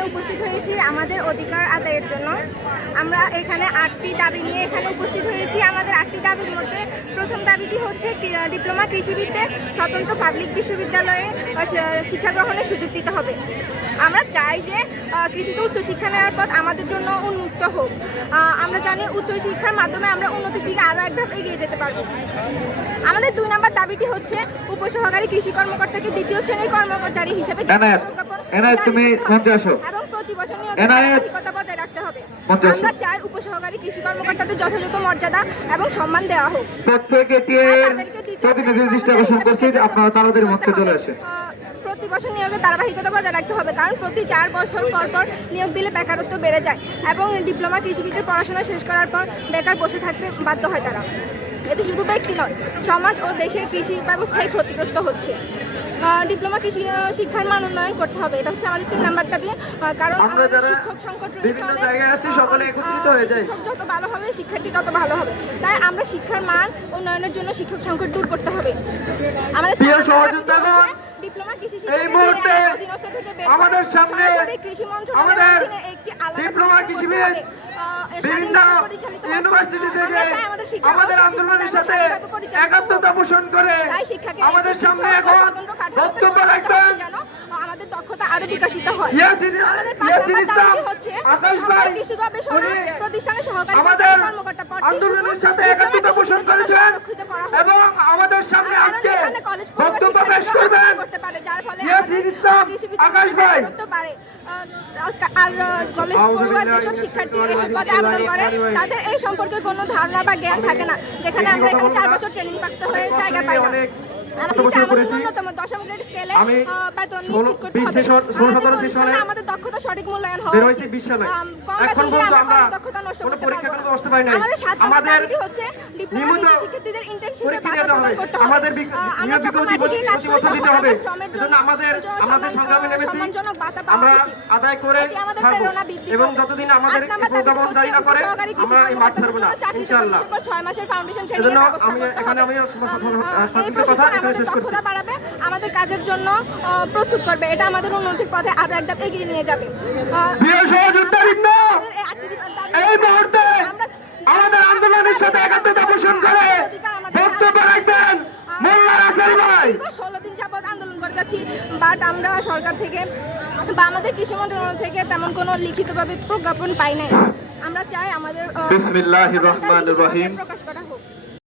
এখানে উপস্থিত হয়েছি আমাদের অধিকার আদায়ের জন্য। আমরা এখানে 8টি দাবি নিয়ে এখানে উপস্থিত হয়েছি। আমাদের 8টি দাবির মধ্যে প্রথম দাবিটি হচ্ছে ডিপ্লোমা কৃষিবিদে স্বতন্ত্র পাবলিক বিশ্ববিদ্যালয়ে শিক্ষা গ্রহণের সুযোগ দিতে হবে। আমরা চাই যে কৃষিতে উচ্চশিক্ষা নেওয়ার পথ আমাদের জন্য উন্মুক্ত হোক। আমরা জানি উচ্চশিক্ষার মাধ্যমে আমরা উন্নতির দিকে আরও এক ধাপ এগিয়ে যেতে পারবো। আমাদের 2 নম্বর দাবিটি হচ্ছে উপসহকারী কৃষি কর্মকর্তাকে 2য় শ্রেণীর কর্মচারী হিসেবে এবং প্রতি বছর নিয়োগের বজায় রাখতে হবে। আমরা চাই উপসহকারী কৃষি কর্মকর্তাদের যথাযথ মর্যাদা এবং সম্মান দেওয়া হোক। প্রতি বছর নিয়োগের ধারাবাহিকতা বজায় রাখতে হবে, কারণ প্রতি 4 বছর পর পর নিয়োগ দিলে বেকারত্ব বেড়ে যায় এবং ডিপ্লোমা কৃষিবিদের পড়াশোনা শেষ করার পর বেকার বসে থাকতে বাধ্য হয় তারা। এতে শুধু ব্যক্তি নয়, সমাজ ও দেশের কৃষি ব্যবস্থায় ক্ষতিগ্রস্ত হচ্ছে। ডিপ্লোমা কৃষি শিক্ষার মান উন্নয়ন করতে হবে, এটা হচ্ছে আমাদের 3 নম্বর দাবি। কারণ শিক্ষক সংকট রয়েছে, শিক্ষক যত ভালো হবে শিক্ষার্থী তত ভালো হবে। তাই আমরা শিক্ষার মান উন্নয়নের জন্য শিক্ষক সংকট দূর করতে হবে। আমাদের ডিপ্লোমা কৃষি আমাদের সামনে কৃষি মন্ত্রণালয়ের অধীনে একটি ইউনিভার্সিটি থেকে আমাদের আন্দোলনের সাথে একাত্মতা পোষণ করে আমাদের সামনে এখন বক্তব্য রাখবেন আমাদের দক্ষতা আরো বিকশিত হয়। প্রতিষ্ঠানের সহকারী কর্মকর্তা আন্দোলনের সাথে একাত্মতা পোষণ করেছেন এবং আমাদের সামনে আজকে বক্তব্য পেশ করবেন যার ফলে আকাশ ভাই। আর কলেজ পড়ুয়ার যেসব শিক্ষার্থী এসব পদে আবেদন করে তাদের এই সম্পর্কে কোনো ধারণা বা জ্ঞান থাকে না, যেখানে আমরা এখানে 4 বছর ট্রেনিং প্রাপ্ত হয়ে জায়গা পাই না। আমাদের দক্ষতা সঠিক মূল্যায়ন হওয়া উচিত। দক্ষতা নষ্ট করতে পারবো না। আমাদের 7 নম্বর দাবি হচ্ছে ডিপ্লোমা শিক্ষার্থীদের ইন্টার্নশিপে ভাতা প্রদান করতে হবে। আমরা যখন মাঠে গিয়ে কাজ করি তখন আমাদের শ্রমের জন্য সম্মানজনক ভাতা পাওয়া উচিত। এটি আমাদের প্রেরণা বৃদ্ধি করবে। 8 নম্বর দাবি হচ্ছে সহকারী কৃষি কর্মকর্তাদের জন্য চাকরি প্রবেশের পর 6 মাসের ফাউন্ডেশন ট্রেনিং এর ব্যবস্থা করতে হবে। এই প্রশিক্ষণ আমাদের দক্ষতা বাড়াবে, আমাদের কাজের জন্য প্রস্তুত করবে। এটা আমাদের উন্নতির পথে আরো এক ধাপ এগিয়ে নিয়ে যাবে। এই মুহূর্তে আমাদের আন্দোলনের সাথে একাত্মতা পোষণ করে বক্তব্য রাখবেন মোল্লা রাসেল ভাই। 16 দিন যাবত আন্দোলন করে যাচ্ছি, বাট আমরা সরকার থেকে বা আমাদের কৃষি মন্ত্রণালয় থেকে তেমন কোনো লিখিতভাবে প্রজ্ঞাপন পাই নাই। আমরা চাই আমাদের বিসমিল্লাহির রহমানির রহিম প্রকাশ করা হোক।